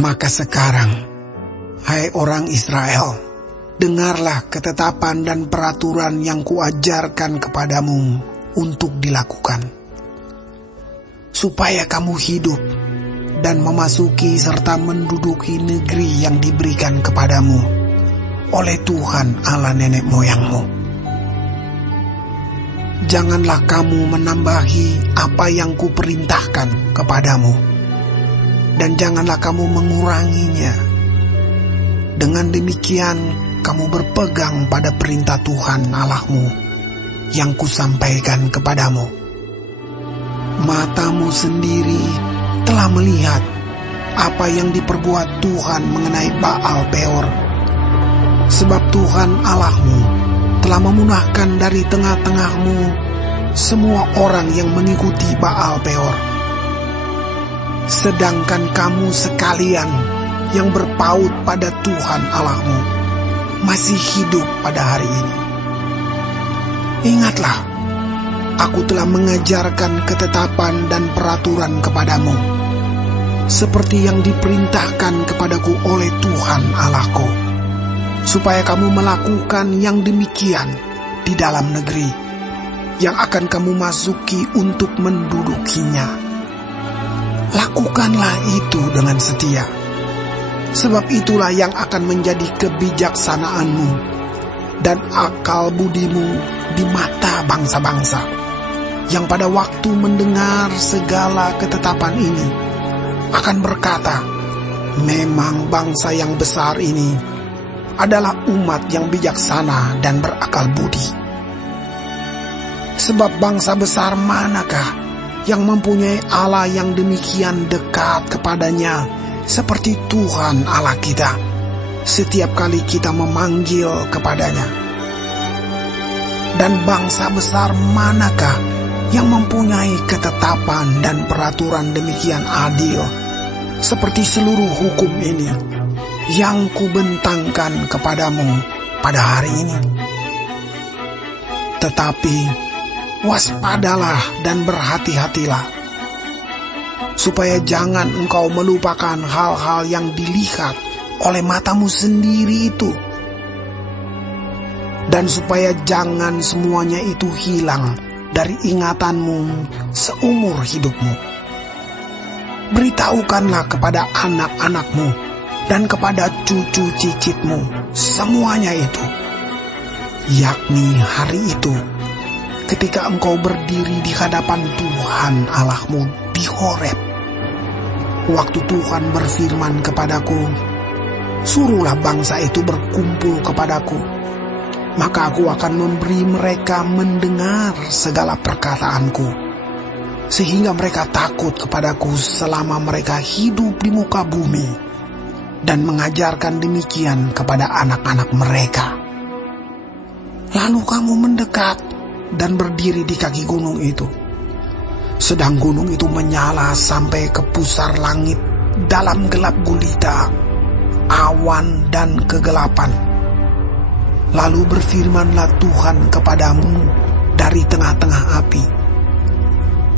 Maka sekarang, hai orang Israel, dengarlah ketetapan dan peraturan yang kuajarkan kepadamu untuk dilakukan, supaya kamu hidup dan memasuki serta menduduki negeri yang diberikan kepadamu oleh Tuhan Allah nenek moyangmu. Janganlah kamu menambahi apa yang kuperintahkan kepadamu, dan janganlah kamu menguranginya. Dengan demikian, kamu berpegang pada perintah Tuhan Allahmu yang kusampaikan kepadamu. Matamu sendiri telah melihat apa yang diperbuat Tuhan mengenai Baal Peor. Sebab Tuhan Allahmu telah memunahkan dari tengah-tengahmu semua orang yang mengikuti Baal Peor. Sedangkan kamu sekalian yang berpaut pada Tuhan Allahmu masih hidup pada hari ini. Ingatlah, aku telah mengajarkan ketetapan dan peraturan kepadamu, seperti yang diperintahkan kepadaku oleh Tuhan Allahku, supaya kamu melakukan yang demikian di dalam negeri yang akan kamu masuki untuk mendudukinya. Lakukanlah itu dengan setia, sebab itulah yang akan menjadi kebijaksanaanmu dan akal budimu di mata bangsa-bangsa, yang pada waktu mendengar segala ketetapan ini akan berkata, memang bangsa yang besar ini adalah umat yang bijaksana dan berakal budi. Sebab bangsa besar manakah yang mempunyai Allah yang demikian dekat kepadanya seperti Tuhan Allah kita setiap kali kita memanggil kepadanya? Dan bangsa besar manakah yang mempunyai ketetapan dan peraturan demikian adil seperti seluruh hukum ini yang kubentangkan kepadamu pada hari ini? Tetapi waspadalah dan berhati-hatilah, supaya jangan engkau melupakan hal-hal yang dilihat oleh matamu sendiri itu, dan supaya jangan semuanya itu hilang dari ingatanmu seumur hidupmu. Beritahukanlah kepada anak-anakmu dan kepada cucu cicitmu semuanya itu, yakni hari itu ketika engkau berdiri di hadapan Tuhan Allahmu di Horeb, waktu Tuhan berfirman kepadaku, suruhlah bangsa itu berkumpul kepadaku, maka aku akan memberi mereka mendengar segala perkataanku, sehingga mereka takut kepadaku selama mereka hidup di muka bumi, dan mengajarkan demikian kepada anak-anak mereka. Lalu kamu mendekat dan berdiri di kaki gunung itu, sedang gunung itu menyala sampai ke pusar langit dalam gelap gulita, awan dan kegelapan. Lalu berfirmanlah Tuhan kepadamu dari tengah-tengah api.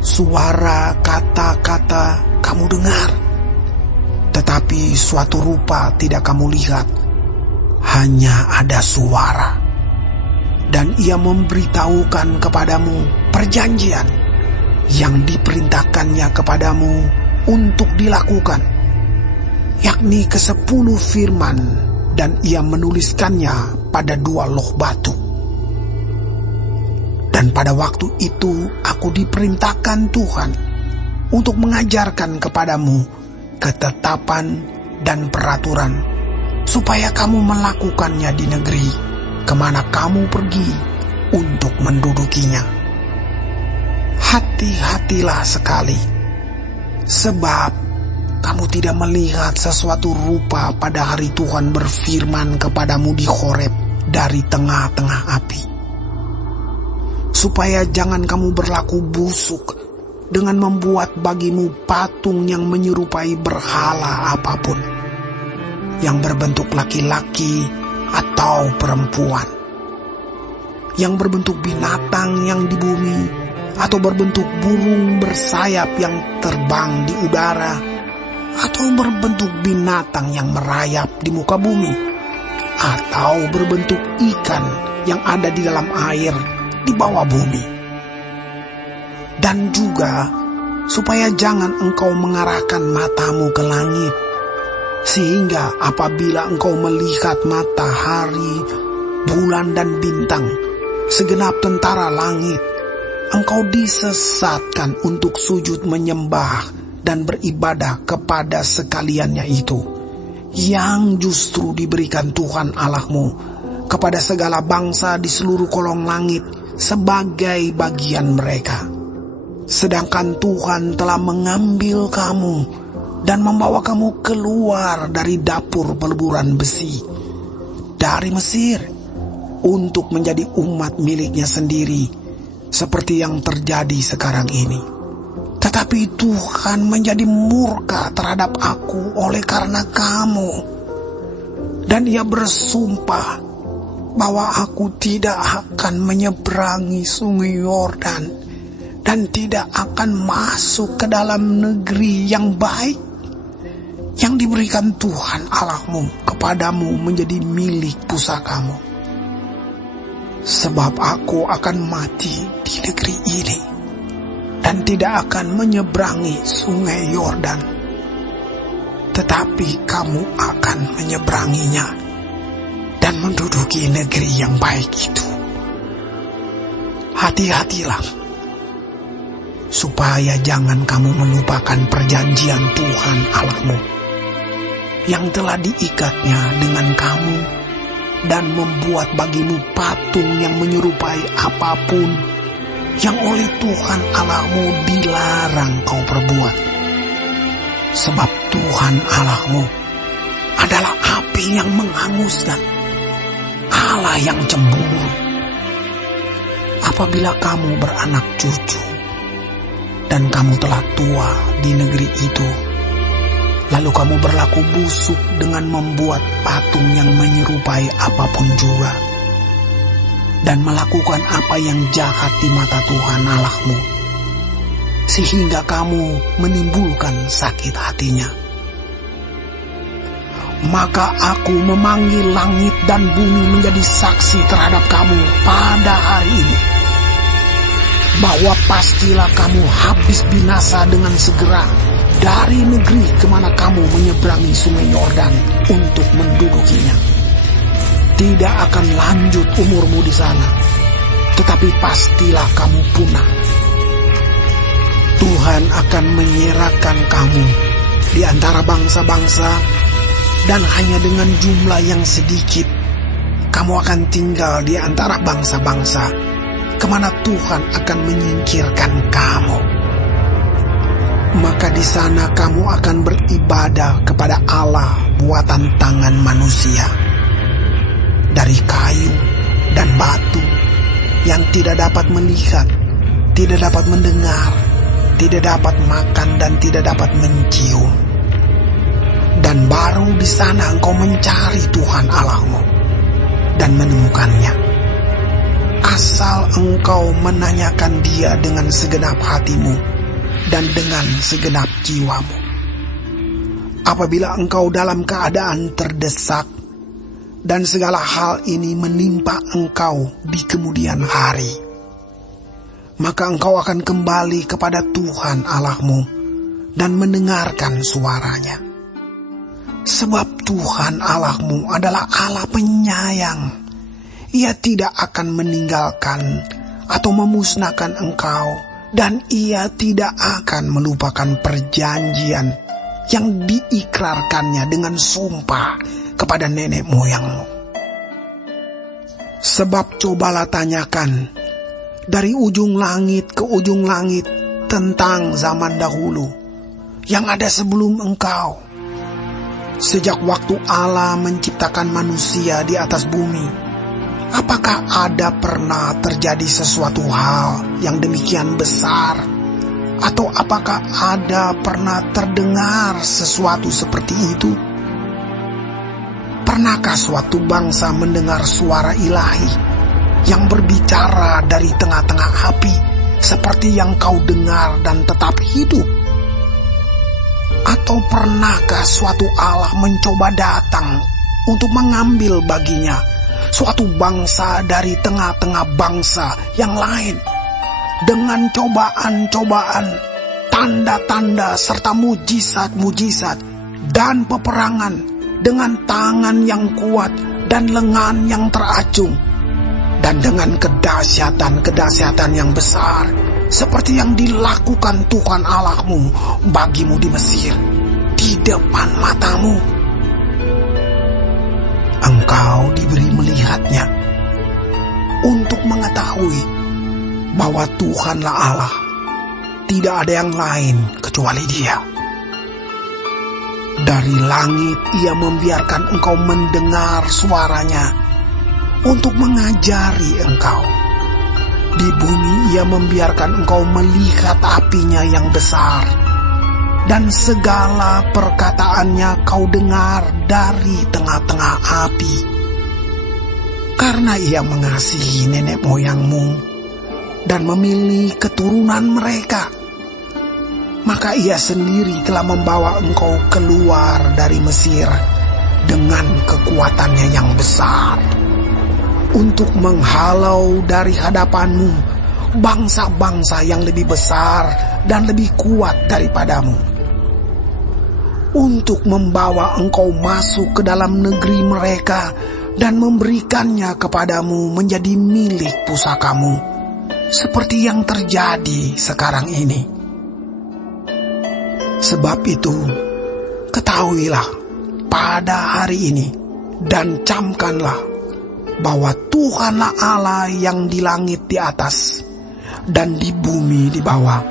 Suara kata-kata kamu dengar, tetapi suatu rupa tidak kamu lihat, hanya ada suara. Dan ia memberitahukan kepadamu perjanjian yang diperintahkannya kepadamu untuk dilakukan, yakni ke-10 firman, dan ia menuliskannya pada 2 loh batu. Dan pada waktu itu aku diperintahkan Tuhan untuk mengajarkan kepadamu ketetapan dan peraturan, supaya kamu melakukannya di negeri kemana kamu pergi untuk mendudukinya. Hati-hatilah sekali, sebab kamu tidak melihat sesuatu rupa pada hari Tuhan berfirman kepadamu di Horeb dari tengah-tengah api, supaya jangan kamu berlaku busuk dengan membuat bagimu patung yang menyerupai berhala apapun, yang berbentuk laki-laki atau perempuan, yang berbentuk binatang yang di bumi, atau berbentuk burung bersayap yang terbang di udara, atau berbentuk binatang yang merayap di muka bumi, atau berbentuk ikan yang ada di dalam air di bawah bumi. Dan juga supaya jangan engkau mengarahkan matamu ke langit, sehingga apabila engkau melihat matahari, bulan dan bintang, segenap tentara langit, engkau disesatkan untuk sujud menyembah dan beribadah kepada sekaliannya itu, yang justru diberikan Tuhan Allahmu kepada segala bangsa di seluruh kolong langit sebagai bagian mereka. Sedangkan Tuhan telah mengambil kamu dan membawa kamu keluar dari dapur peleburan besi, dari Mesir, untuk menjadi umat miliknya sendiri, seperti yang terjadi sekarang ini. Tetapi Tuhan menjadi murka terhadap aku oleh karena kamu, dan Ia bersumpah bahwa aku tidak akan menyeberangi sungai Yordan dan tidak akan masuk ke dalam negeri yang baik yang diberikan Tuhan Allahmu kepadamu menjadi milik pusakamu. Sebab aku akan mati di negeri ini dan tidak akan menyeberangi sungai Yordan, tetapi kamu akan menyeberanginya dan menduduki negeri yang baik itu. Hati-hatilah, supaya jangan kamu melupakan perjanjian Tuhan Allahmu yang telah diikatnya dengan kamu, dan membuat bagimu patung yang menyerupai apapun yang oleh Tuhan Allahmu dilarang kau perbuat. Sebab Tuhan Allahmu adalah api yang menghanguskan, Allah yang cemburu. Apabila kamu beranak cucu dan kamu telah tua di negeri itu, lalu kamu berlaku busuk dengan membuat patung yang menyerupai apapun juga, dan melakukan apa yang jahat di mata Tuhan Allahmu, sehingga kamu menimbulkan sakit hatinya, maka aku memanggil langit dan bumi menjadi saksi terhadap kamu pada hari ini, bahwa pastilah kamu habis binasa dengan segera dari negeri kemana kamu menyeberangi sungai Yordan untuk mendudukinya. Tidak akan lanjut umurmu di sana, tetapi pastilah kamu punah. Tuhan akan menyerahkan kamu di antara bangsa-bangsa, dan hanya dengan jumlah yang sedikit kamu akan tinggal di antara bangsa-bangsa kemana Tuhan akan menyingkirkan kamu. Maka di sana kamu akan beribadah kepada Allah buatan tangan manusia, dari kayu dan batu, yang tidak dapat melihat, tidak dapat mendengar, tidak dapat makan, dan tidak dapat mencium. Dan baru di sana engkau mencari Tuhan Allahmu dan menemukannya, asal engkau menanyakan Dia dengan segenap hatimu dan dengan segenap jiwamu. Apabila engkau dalam keadaan terdesak, dan segala hal ini menimpa engkau di kemudian hari, maka engkau akan kembali kepada Tuhan Allahmu dan mendengarkan suaranya. Sebab Tuhan Allahmu adalah Allah penyayang. Ia tidak akan meninggalkan atau memusnahkan engkau, dan Ia tidak akan melupakan perjanjian yang diikrarkannya dengan sumpah kepada nenek moyangmu. Sebab cobalah tanyakan dari ujung langit ke ujung langit tentang zaman dahulu yang ada sebelum engkau. Sejak waktu Allah menciptakan manusia di atas bumi, apakah ada pernah terjadi sesuatu hal yang demikian besar? Atau apakah ada pernah terdengar sesuatu seperti itu? Pernahkah suatu bangsa mendengar suara ilahi yang berbicara dari tengah-tengah api seperti yang kau dengar dan tetap hidup? Atau pernahkah suatu Allah mencoba datang untuk mengambil baginya suatu bangsa dari tengah-tengah bangsa yang lain dengan cobaan-cobaan, tanda-tanda serta mujizat-mujizat dan peperangan dengan tangan yang kuat dan lengan yang teracung dan dengan kedahsyatan-kedahsyatan yang besar seperti yang dilakukan Tuhan Allahmu bagimu di Mesir, di depan matamu. Engkau diberi melihatnya untuk mengetahui bahwa Tuhanlah Allah, tidak ada yang lain kecuali Dia. Dari langit Ia membiarkan engkau mendengar suaranya untuk mengajari engkau. Di bumi Ia membiarkan engkau melihat apinya yang besar, dan segala perkataannya kau dengar dari tengah-tengah api. Karena Ia mengasihi nenek moyangmu dan memilih keturunan mereka, maka Ia sendiri telah membawa engkau keluar dari Mesir dengan kekuatannya yang besar, untuk menghalau dari hadapanmu bangsa-bangsa yang lebih besar dan lebih kuat daripadamu, untuk membawa engkau masuk ke dalam negeri mereka dan memberikannya kepadamu menjadi milik pusakamu, seperti yang terjadi sekarang ini. Sebab itu, ketahuilah pada hari ini dan camkanlah bahwa Tuhanlah Allah yang di langit di atas dan di bumi di bawah,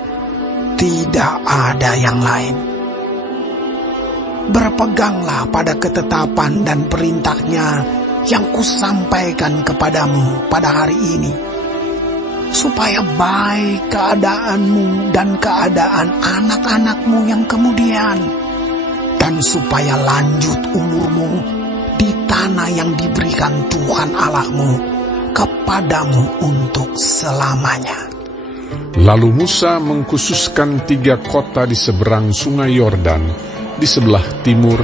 tidak ada yang lain. Berpeganglah pada ketetapan dan perintahnya yang kusampaikan kepadamu pada hari ini, supaya baik keadaanmu dan keadaan anak-anakmu yang kemudian, dan supaya lanjut umurmu di tanah yang diberikan Tuhan Allahmu kepadamu untuk selamanya. Lalu Musa mengkhususkan 3 kota di seberang sungai Yordan di sebelah timur,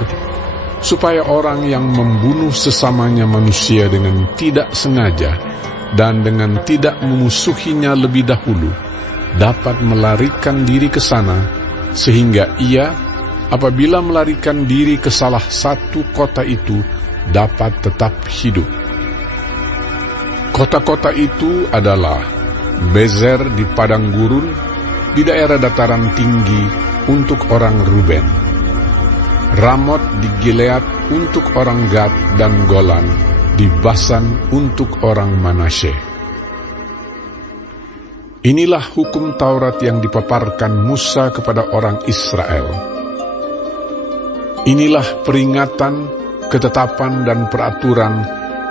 supaya orang yang membunuh sesamanya manusia dengan tidak sengaja dan dengan tidak memusuhinya lebih dahulu dapat melarikan diri ke sana, sehingga ia apabila melarikan diri ke salah satu kota itu dapat tetap hidup. Kota-kota itu adalah Bezer di padang gurun di daerah dataran tinggi untuk orang Ruben, Ramot di Gilead untuk orang Gad, dan Golan di Basan untuk orang Manasye. Inilah hukum Taurat yang dipaparkan Musa kepada orang Israel. Inilah peringatan, ketetapan, dan peraturan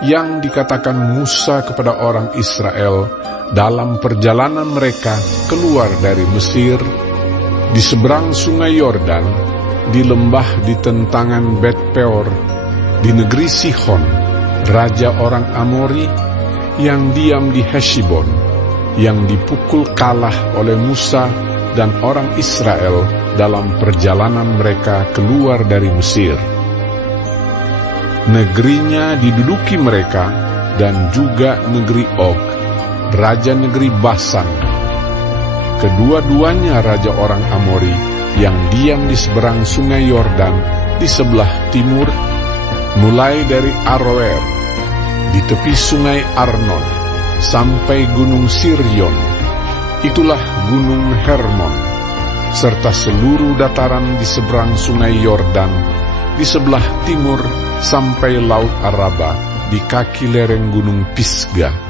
yang dikatakan Musa kepada orang Israel dalam perjalanan mereka keluar dari Mesir, di seberang sungai Yordan, di lembah di tentangan Bet Peor, di negeri Sihon, raja orang Amori, yang diam di Heshbon, yang dipukul kalah oleh Musa dan orang Israel dalam perjalanan mereka keluar dari Mesir. Negerinya diduduki mereka, dan juga negeri Og, raja negeri Basan. Kedua-duanya raja orang Amori yang diam di seberang sungai Yordan di sebelah timur, mulai dari Aroer di tepi sungai Arnon sampai gunung Sirion, itulah gunung Hermon, serta seluruh dataran di seberang sungai Yordan di sebelah timur sampai laut Araba di kaki lereng gunung Pisga.